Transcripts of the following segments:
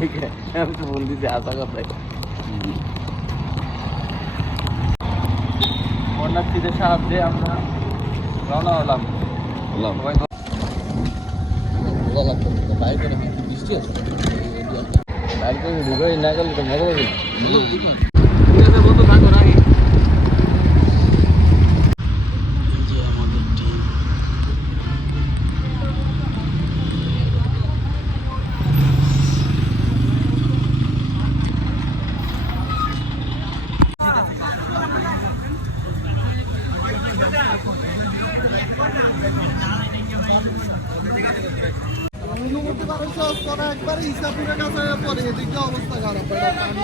আমি তো ফোন দিছি আসা কথাই। বন্যার্থীদের সাহায্যে আমরা রওনা হলাম। সবাই বাইরে বৃষ্টি আছে? বাইরে করে ঢুকে না গেলে তো মজা হবে একবারে ইসাপুরের কাছে পরে এদিকে অবস্থা খারাপ এটা পানি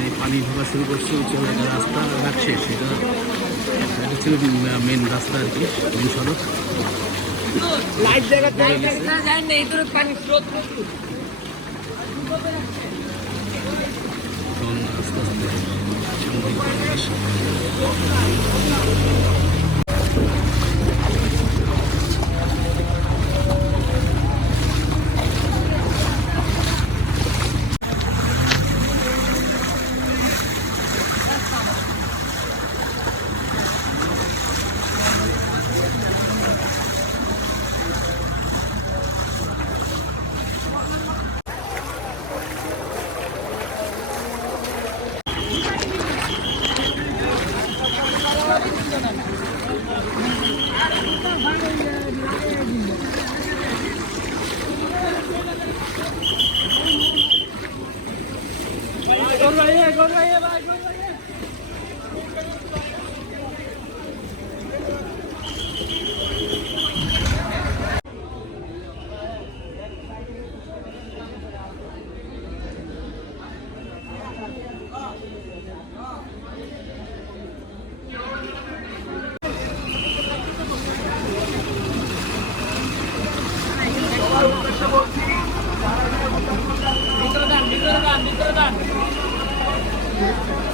এই পানি ঢোকা শুরু করছে হচ্ছে একটা রাস্তা লাগছে সেটা এটা ছিল মেন রাস্তা আর কি মেন সড়ক। আস্তে আস্তে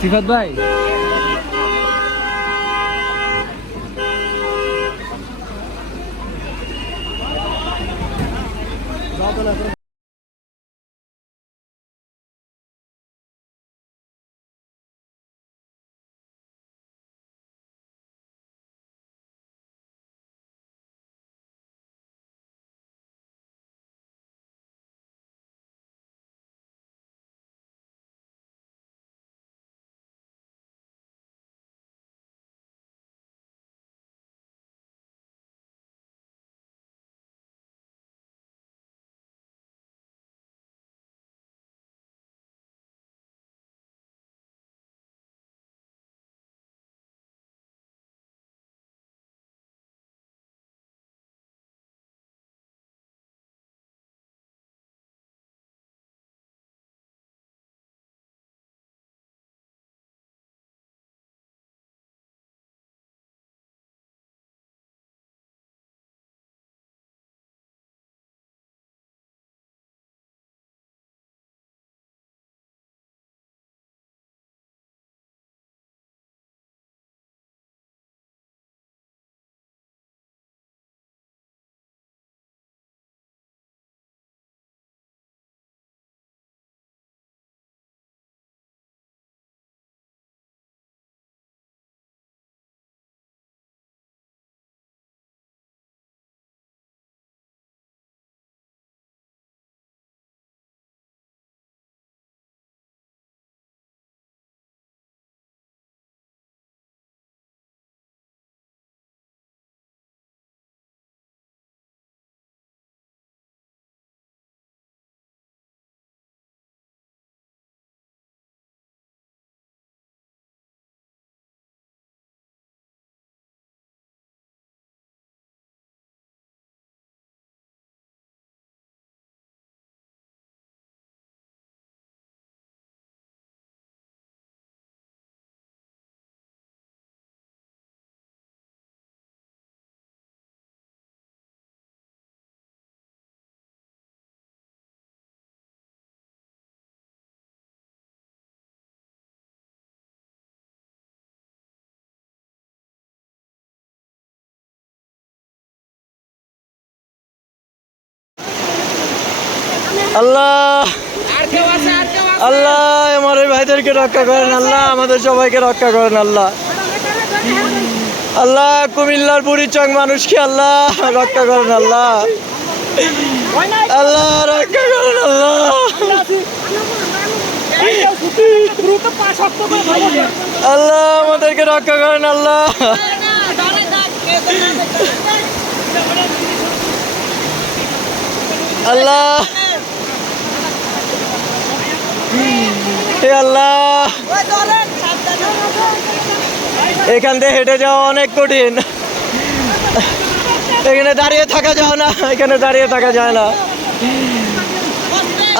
সিফাত ভাই? আল্লাহ। আল্লাহ আমার এই ভাইদেরকে রক্ষা করেন আল্লাহ আমাদের সবাইকে রক্ষা করেন আল্লাহ। আল্লাহ কুমিল্লার বুড়িচং মানুষকে আল্লাহ রক্ষা করেন আল্লাহ। আল্লাহ রক্ষা করেন আল্লাহ। আল্লাহ আমাদেরকে রক্ষা করেন আল্লাহ। আল্লাহ। আল্লাহ। এখান থেকে হেঁটে যাওয়া অনেক কঠিন। এখানে দাঁড়িয়ে থাকা যায় না, এখানে দাঁড়িয়ে থাকা যায় না।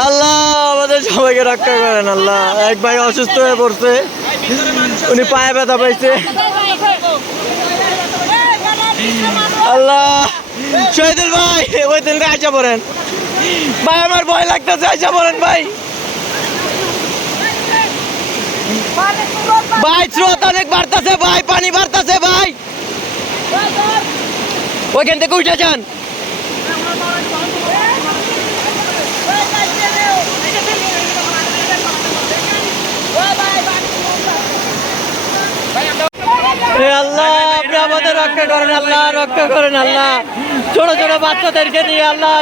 আল্লাহ, আমাদের সবাইকে রক্ষা করেন, আল্লাহ। এক ভাই অসুস্থ হয়ে পড়ছে, উনি পায়ে ব্যথা পাইছে। আল্লাহ, শহীদুল ভাই, ওই দিন আইসা পড়েন। ভাই, আমার ভয় লাগতেছে, আইসা পড়েন, ভাই। ভাই, স্রোত অনেক বাড়তেছে ভাই, পানি বাড়তেছে ভাই। ওইখান থেকে উঠে যান। আল্লাহ আপনি আমাদের রক্ষা করেন রক্ষা করেন, আল্লাহ। ছোট ছোট বাচ্চাদেরকে নিয়ে আল্লাহ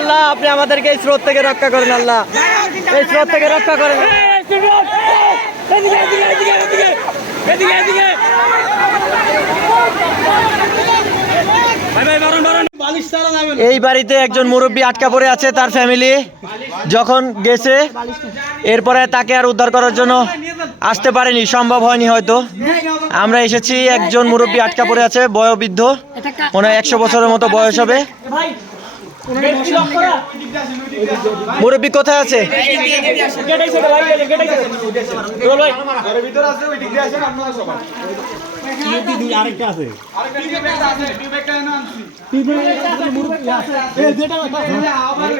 আল্লাহ। আপনি আমাদেরকে এই স্রোত থেকে রক্ষা করেন, আল্লাহ। এই স্রোত থেকে রক্ষা করেন। এই বাড়িতে একজন মুরব্বী আটকা পড়ে আছে তার ফ্যামিলি। যখন গেছে, এরপরে তাকে আর উদ্ধার করার জন্য আসতে পারেনি, সম্ভব হয়নি হয়তো। আমরা এসেছি, একজন মুরব্বী আটকা পড়ে আছে, বয়োবৃদ্ধ। হয় একশো বছরের মতো বয়স হবে। মুরব্বী কোথায় আছে?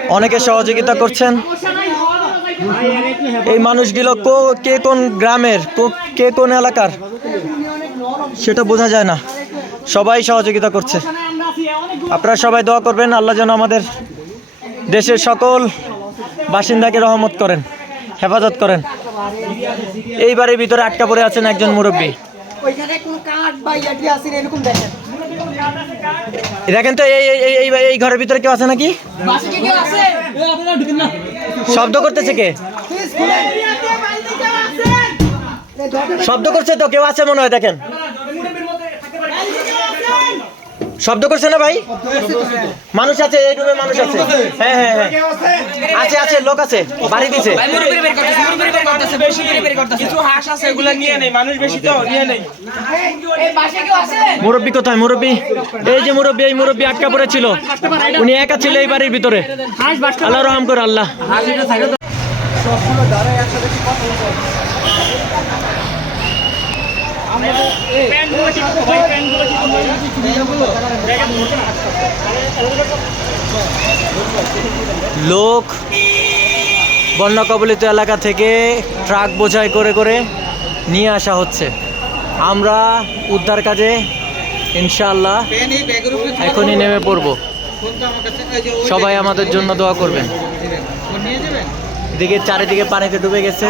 অনেকে সহযোগিতা করছেন। এই মানুষগুলো কো- কে কোন গ্রামের কো- কে কোন এলাকার? সেটা বোঝা যায় না। সবাই সহযোগিতা করছে। আপনারা সবাই দোয়া করবেন আল্লাহ যেন আমাদের দেশের সকল বাসিন্দাকে রহমত করেন হেফাজত করেন। এই বাড়ির ভিতরে আটকা পড়ে আছেন একজন মুরব্বী। দেখেন। তো এই এই- এই- এই এই ঘরের ভিতরে কেউ আছে নাকি? শব্দ করতেছে কে? শব্দ করছে তো কেউ আছে মনে হয় দেখেন। শব্দ করছে না ভাই? মানুষ আছে এই রুমে মানুষ আছে। হ্যাঁ হ্যাঁ হ্যাঁ। আছে আছে লোক আছে বাড়ি দিছে। মুরব্বী কোথায় মুরব্বী? এই যে মুরব্বী এই মুরব্বী আটকা পড়েছিল। উনি একা ছিল এই বাড়ির ভিতরে। আল্লাহ রহম করে আল্লাহ। লোক বন্যা কবলিত এলাকা থেকে ট্রাক বোঝাই করে করে নিয়ে আসা হচ্ছে। আমরা উদ্ধার কাজে ইনশাআল্লাহ এখনই নেমে পড়ব। সবাই আমাদের জন্য দোয়া করবেন। এদিকে চারিদিকে পানিতে ডুবে গেছে।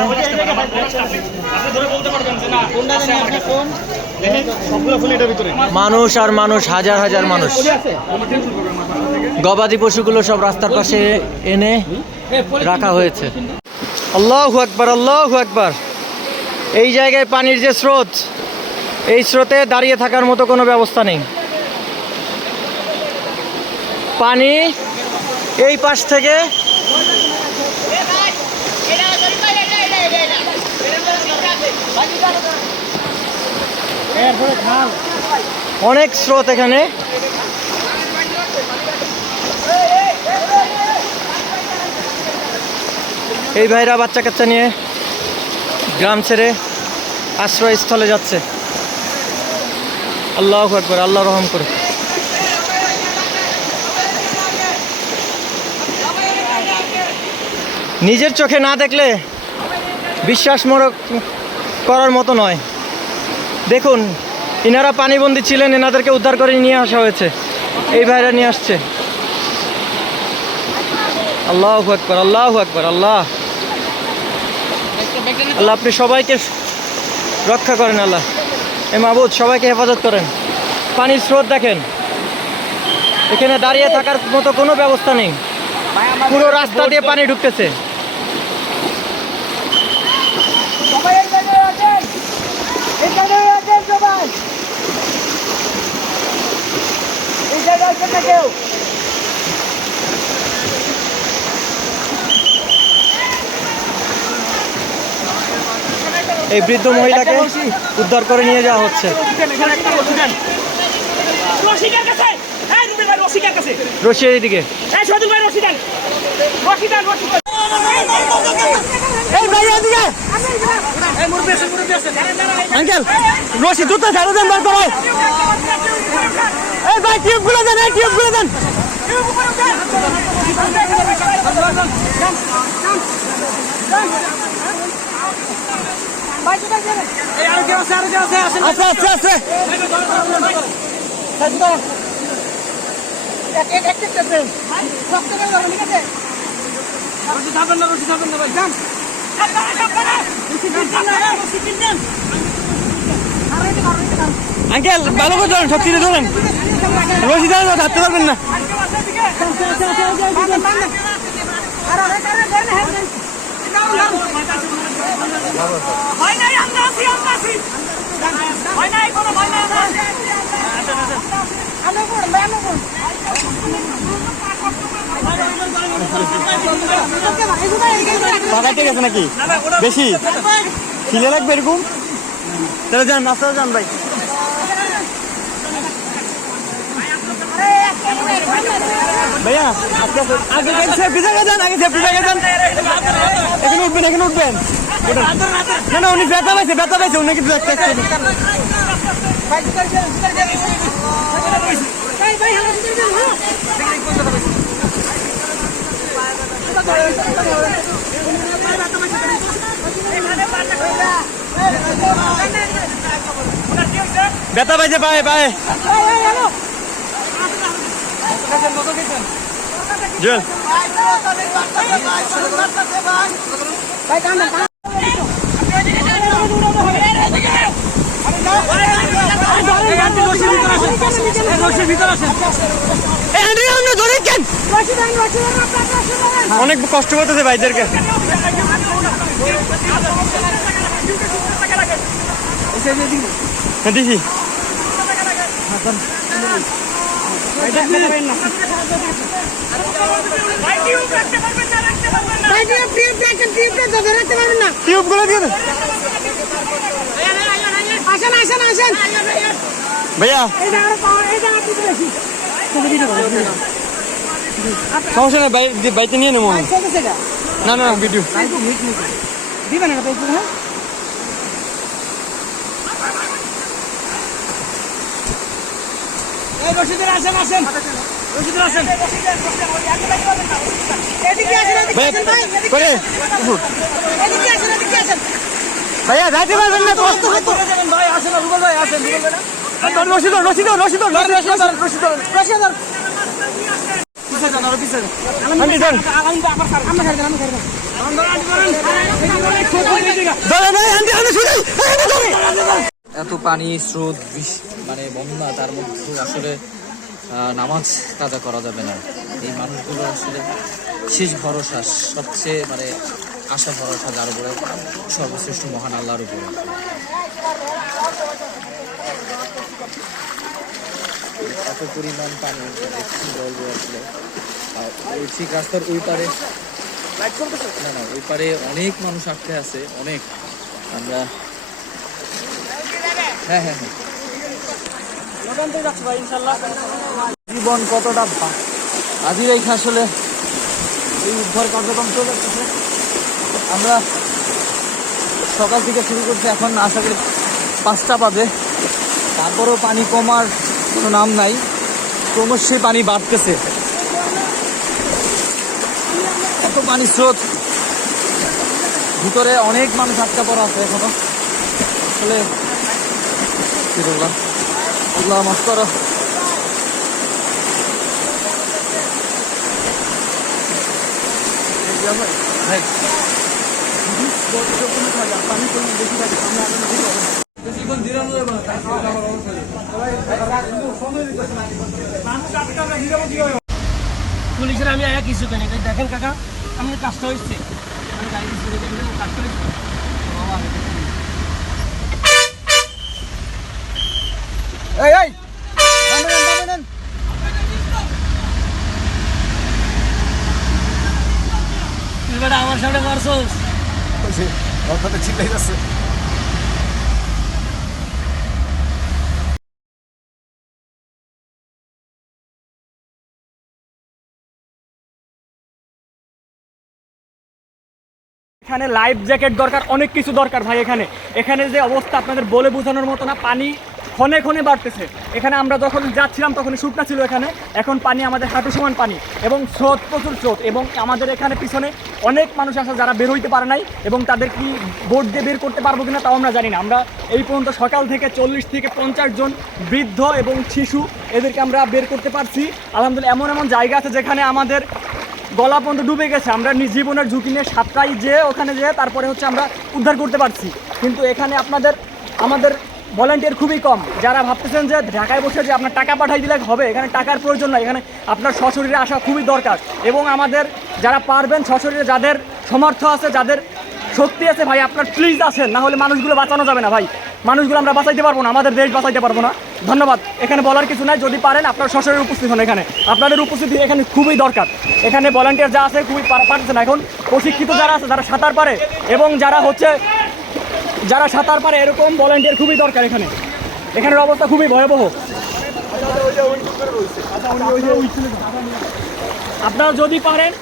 মানুষ আর মানুষ, হাজার হাজার মানুষ। গবাদি পশুগুলো সব রাস্তার পাশে এনে রাখা হয়েছে। আল্লাহ আকবার আল্লাহ আকবার। এই জায়গায় পানির যে স্রোত, এই স্রোতে দাঁড়িয়ে থাকার মতো কোনো ব্যবস্থা নেই। পানি এই পাশ থেকে অনেক স্রোত এখানে। এই ভাইরা বাচ্চা কাচ্চা নিয়ে গ্রাম ছেড়ে আশ্রয়স্থলে যাচ্ছে। আল্লাহ আকবর আল্লাহ রহম করে। নিজের চোখে না দেখলে বিশ্বাস মরক করার মতো নয়। দেখুন, ইনারা পানিবন্দি ছিলেন, এনাদেরকে উদ্ধার করে নিয়ে আসা হয়েছে। এই ভাইরা নিয়ে আসছে। আল্লাহ আকবর আল্লাহ আকবর, আল্লাহ। আল্লাহ, আপনি সবাইকে রক্ষা করেন, আল্লাহ। এ মাহবুদ সবাইকে হেফাজত করেন। পানির স্রোত দেখেন। এখানে দাঁড়িয়ে থাকার মতো কোনো ব্যবস্থা নেই। পুরো রাস্তা দিয়ে পানি ঢুকতেছে সবাই এই জায়গায় আছেন এই জায়গায় আছেন সবাই এই জায়গায় আছেন না কেউ? এই বৃদ্ধ মহিলাকে উদ্ধার করে নিয়ে যাওয়া হচ্ছে। এইদিকে। এই সদুল ভাই রশিদান রশিদান রশিদান এই ভাই এদিকে। আঙ্কেল, রশি জুতা ছাড়ো দেন বার করো এই ভাই টিউবগুলো দেন, এই টিউবগুলো দেন। আছে আছে আছে। আঙ্কেল ভালো করে ধরেন সত্যি ধরেন রশি ধরেন ধরতে পারবেন না। পাকাইতে গেছে নাকি? বেশি? খিলে লাগবে এরকম? তাহলে যান রাস্তা যান ভাই। ভাইয়া আগে সেফটি আগে সেফটি জায়গায় এখানে উঠবেন এখানে উঠবেন। না না, উনি ব্যথা পাইছে ব্যথা পাইছে, উনি কিন্তু একটা ব্যথা পাইছে পায়ে পায়ে। জল। অনেক কষ্ট করতেছে ভাইদেরকে। ভাই টিউব না না গুলো দিয়ে আসেন আসেন আসেন ভাইয়া। সমস্যা নেই বাইতে নিয়ে নেব না না না ভিডিও রশিদের আসেন আসেন আসেন এদিকে আসেন ভাইয়া যাইতে পারবেন না তো ভাই আসেন রুবেল ভাই আসেন রুবেল ভাই রশিদ রশিদ রশিদ রশিদ রশিদ আন্টি ধরেন ধরেন আন্টি আন্টি ধরেন এত পানি, স্রোত মানে বন্যা, তার মধ্যে আসলে নামাজ কাজা করা যাবে না। এই মানুষগুলো আসলে শেষ ভরসা, সবচেয়ে মানে আশা ভরসা যার উপরে, সর্বশ্রেষ্ঠ মহান আল্লাহর উপরে। এত পরিমাণ পানি বলব আসলে। আর ওই ঠিক রাস্তার ওই পারে না না, ওই পারে অনেক মানুষ আটকে আছে, অনেক। আমরা হ্যাঁ হ্যাঁ হ্যাঁ। জীবন কতটা আজই রেখে আসলে এই উদ্ধার কার্যক্রম চলতেছে আমরা সকাল থেকে শুরু করছি, এখন আশা করি পাঁচটা বাজে। তারপরেও পানি কমার কোনো নাম নাই। ক্রমশই পানি বাড়তেছে। এত পানি স্রোত। ভিতরে অনেক মানুষ আটকা পড়া আছে এখনও। আসলে বললাম আল্লাহ মাফ করো পুলিশের আমি আয়া কিছু কেন দেখেন কাকা, আমি কাজটা হয়েছে আমি গাড়ি বেটা আমার সামনে মারছস। এখানে লাইফ জ্যাকেট দরকার অনেক কিছু দরকার ভাই এখানে। এখানে যে অবস্থা আপনাদের বলে বোঝানোর মতো না পানি ক্ষণে ক্ষণে বাড়তেছে। এখানে আমরা যখন যাচ্ছিলাম তখন শুকনা ছিল এখানে। এখন পানি আমাদের হাঁটু সমান পানি এবং স্রোত, প্রচুর স্রোত এবং আমাদের এখানে পিছনে অনেক মানুষ আছে যারা বের হইতে পারে নাই এবং তাদের কি বোট দিয়ে বের করতে পারব কিনা তাও আমরা জানি না। আমরা এই পর্যন্ত সকাল থেকে চল্লিশ থেকে পঞ্চাশ জন বৃদ্ধ এবং শিশু এদেরকে আমরা বের করতে পারছি। আলহামদুলিল্লাহ, এমন এমন জায়গা আছে যেখানে আমাদের গলা পর্যন্ত ডুবে গেছে। আমরা জীবনের ঝুঁকি নিয়ে সাতটাই যেয়ে ওখানে যেয়ে তারপরে হচ্ছে আমরা উদ্ধার করতে পারছি। কিন্তু এখানে আপনাদের, আমাদের ভলেন্টিয়ার খুবই কম। যারা ভাবতেছেন যে ঢাকায় বসে যে আপনার টাকা পাঠাই দিলে হবে, এখানে টাকার প্রয়োজন নয় এখানে আপনার সশরীরে আসা খুবই দরকার। এবং আমাদের যারা পারবেন সশরীরে যাদের সমর্থ আছে, যাদের শক্তি আছে, ভাই, আপনার প্লিজ আসেন না হলে মানুষগুলো বাঁচানো যাবে না, ভাই। মানুষগুলো আমরা বাঁচাইতে পারব না, আমাদের দেশ বাঁচাইতে পারব না। ধন্যবাদ। এখানে বলার কিছু নাই, যদি পারেন আপনার সশরীরে উপস্থিত হন এখানে। আপনাদের উপস্থিতি এখানে খুবই দরকার। এখানে ভলান্টিয়ার যা আছে, খুবই পার- পারতেছে না এখন প্রশিক্ষিত যারা আছে, যারা সাঁতার পারে, এবং যারা হচ্ছে যারা সাঁতার পারে এরকম ভলান্টিয়ার খুবই দরকার এখানে। এখানের অবস্থা খুবই ভয়াবহ। আপনারা যদি পারেন,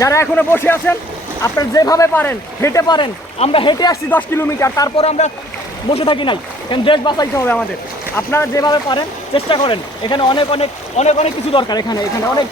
যারা এখনও বসে আছেন, আপনারা যেভাবে পারেন, হেঁটে পারেন, আমরা হেঁটে আসছি দশ কিলোমিটার, তারপরে আমরা বসে থাকি নাই। কারণ দেশ বাঁচাইতে হবে আমাদের। আপনারা যেভাবে পারেন, চেষ্টা করেন। এখানে অনেক অনেক অনেক অনেক কিছু দরকার এখানে এখানে অনেক